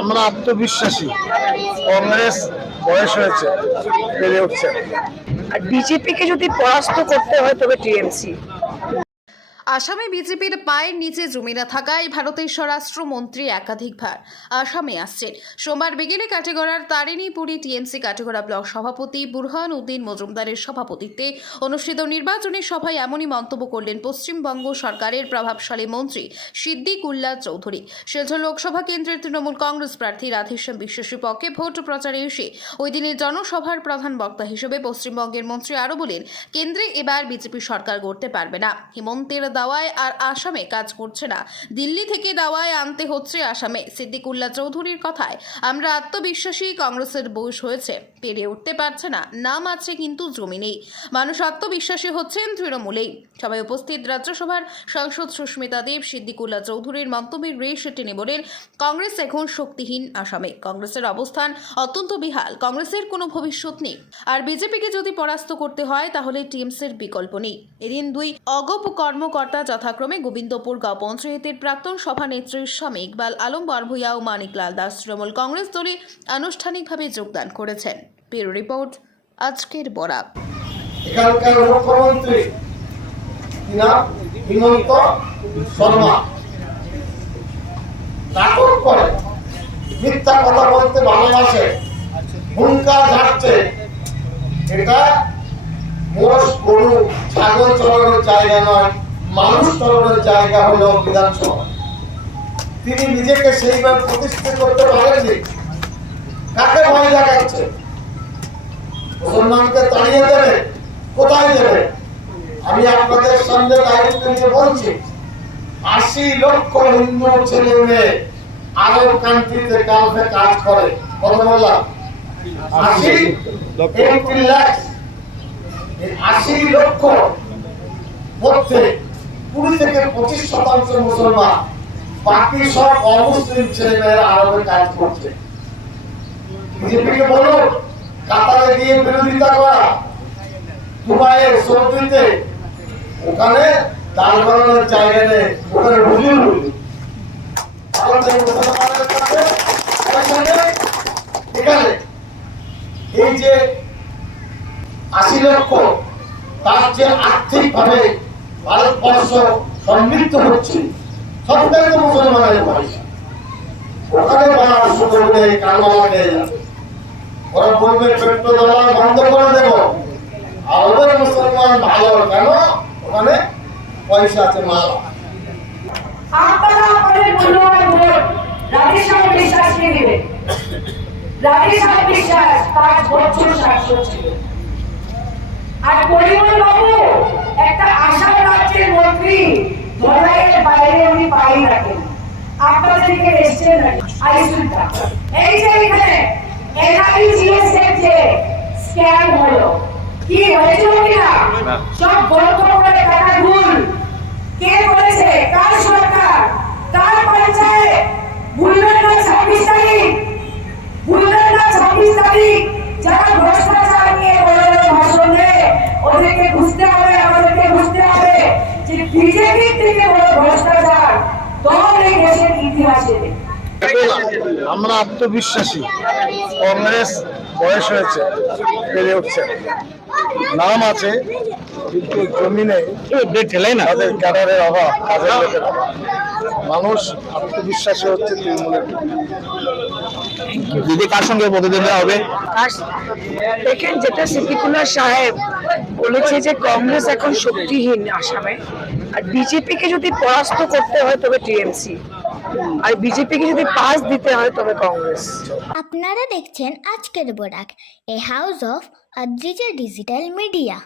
আমরা আত্মবিশ্বাসী, কংগ্রেস বয়স হয়েছে, পেরে উঠছে। আর বিজেপিকে যদি পরাস্ত করতে হয় তবে টিএমসি। আসামে বিজেপির পায়ের নিচে জমি না থাকায় ভারতের স্বরাষ্ট্রমন্ত্রী একাধিকবার আসামে আসছেন। সোমবার বিকেলে কাটিগড়ার তারিণীপুরি টিএমসি কাটিগড়া ব্লক সভাপতি বুরহান উদ্দিন মজুমদারের সভাপতিত্বে অনুষ্ঠিত নির্বাচনী সভায় এমনই মন্তব্য করলেন পশ্চিমবঙ্গ সরকারের প্রভাবশালী মন্ত্রী সিদ্দিকুল্লাহ চৌধুরী। শিলচর লোকসভা কেন্দ্রের তৃণমূল কংগ্রেস প্রার্থী রাধেশ্যাম বিশ্বাসের পক্ষে ভোট প্রচারে এসে ওই দিনের জনসভার প্রধান বক্তা হিসেবে পশ্চিমবঙ্গের মন্ত্রী আরও বলেন, কেন্দ্রে এবার বিজেপি সরকার গড়তে পারবে না। হিমন্তের দাওয়ায় আর আসামে কাজ করছে না, দিল্লি থেকে দাওয়ায় আনতে হচ্ছে আসামে। সিদ্দিকুল্লাহ চৌধুরীর কথায়, আমরা আত্মবিশ্বাসী, কংগ্রেসের বয়স হয়েছে, পেরে উঠতে পারছে না, নাম আছে কিন্তু জমি নেই। মানুষ আত্মবিশ্বাসী হচ্ছেন তৃণমূলেই। সবাই উপস্থিত রাজ্যসভার সাংসদ সুস্মিতা দেব সিদ্দিকুল্লাহ চৌধুরীর মন্তব্যের রেশ টেনে বলেন, কংগ্রেস এখন শক্তিহীন আসামে, কংগ্রেসের অবস্থান অত্যন্ত বিহাল, কংগ্রেসের কোনো ভবিষ্যৎ নেই। আর বিজেপিকে যদি পরাস্ত করতে হয় তাহলে টিএমসির বিকল্প নেই। এদিন দুই অগপ কর্মকর্তা যথাক্রমে গোবিন্দপুর গাঁও পঞ্চায়েতের প্রাক্তন সভানেত্রীর স্বামী ইকবাল আলম বরভূয়া ও মানিকলাল দাস তৃণমূল কংগ্রেস দলে আনুষ্ঠানিকভাবে যোগদান করেছেন। ব্যুরো রিপোর্ট, আজকের বরাক। এখানকার মুখ্যমন্ত্রী হিমন্ত শর্মা নাটক করে, মিথ্যা কথা বলতে ভালোবাসে, হুঙ্কার ঝাড়ছে। এটা মোষ গরু ছাগল চড়ানোর জায়গা নয়, মানুষ চড়ানোর জায়গা হলো বিধানসভা। তিনি নিজেকে সেইভাবে প্রতিষ্ঠিত করতে পারেননি। কাকে ভয় দেখাচ্ছে? মুসলমানকে তাড়িয়ে দেবে? কোথায় দেবে? আমি আপনাদের সামনে দায়িত্ব নিয়ে বলছি, ৮০ লক্ষ হিন্দু ছেলে মেয়ে আরব কান্ট্রিতে গালফে কাজ করে। কত বললাম? ৮০ লক্ষ মধ্যে ২০ থেকে ২৫% মুসলমান, বাকি সব অমুসলিম ছেলে মেয়েরা আরবে কাজ করছে। বিজেপিকে বলো কাতারে গিয়ে বিরোধিতা করা, দুবাইয়ের সৌদিতে, ওখানে দাঁড় করানোর জায়গা নেই, ওখানে হুজুর এখানে এই যে ৮০ লক্ষ, তার যে আর্থিক ভাবে ভারতবর্ষ সমৃদ্ধ হচ্ছে, সবটাই তো মুসলমানের পয়সা। ওখানে পরামর্শ করবে, কারবালা নিয়ে যাবে, ওরা বলবে পেট্রোল বন্ধ করে দেব। আরবের মুসলমান ভালো কেন? ওখানে পয়সা আছে, মাল। আপনারা আপনাদের মূল্যবান ভোট রাধেশ্যাম বিশ্বাসকে দিবেন। রাধেশ্যাম বিশ্বাস ৫ বছর শাসক ছিল। আর পরিমল বাবু একটা আসাম রাজ্যের মন্ত্রী, ধরাইয়ের বাইরে উনি পাই রাখেন। আপনাদেরকে এসছেন আইসুলটা এই যে এখানে এনআইজিএস এর যে স্ক্যাম হলো, কি হয়েছিল কিনা? সব বড় করে টাকা ভুল। কে করেছে? কার সরকার? কার পঞ্চায়েত? ভুলবেন না ২৬ তারিখ, ভুলবেন না ২৬ তারিখ। যারা ভ্রষ্টাচার নিয়ে বড় ভাষণ দেয় ওদেরকে বুঝতে হবে, আমাদেরকে বুঝতে হবে যে বিজেপির থেকে বড় ভ্রষ্টাচার দল এই দেশের ইতিহাসে। আমরা আত্মবিশ্বাসী, কংগ্রেস বয়স হয়েছে, পেরে উঠছে। নাম আছে কিন্তু জমি নেই, তাদের ক্যাডারের অভাব, কাজের লোকের অভাব। মানুষ আত্মবিশ্বাসী হচ্ছে তৃণমূলের। দিদি কার সঙ্গে প্রতিদ্বন্দ্বিতা হবে? দেখেন, যেটা সিদ্দিকুল্লাহ সাহেব বলেছে যে কংগ্রেস এখন শক্তিহীন আসামে, আর বিজেপিকে যদি পরাস্ত করতে হয় তবে টিএমসি, আর বিজেপিকে যদি পাস দিতে হয় তবে কংগ্রেস। আপনারা দেখছেন আজকের Barak, a house of Adrija digital media.